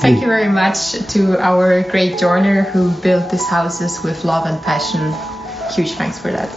Thank you very much to our great joiner who built these houses with love and passion. Huge thanks for that.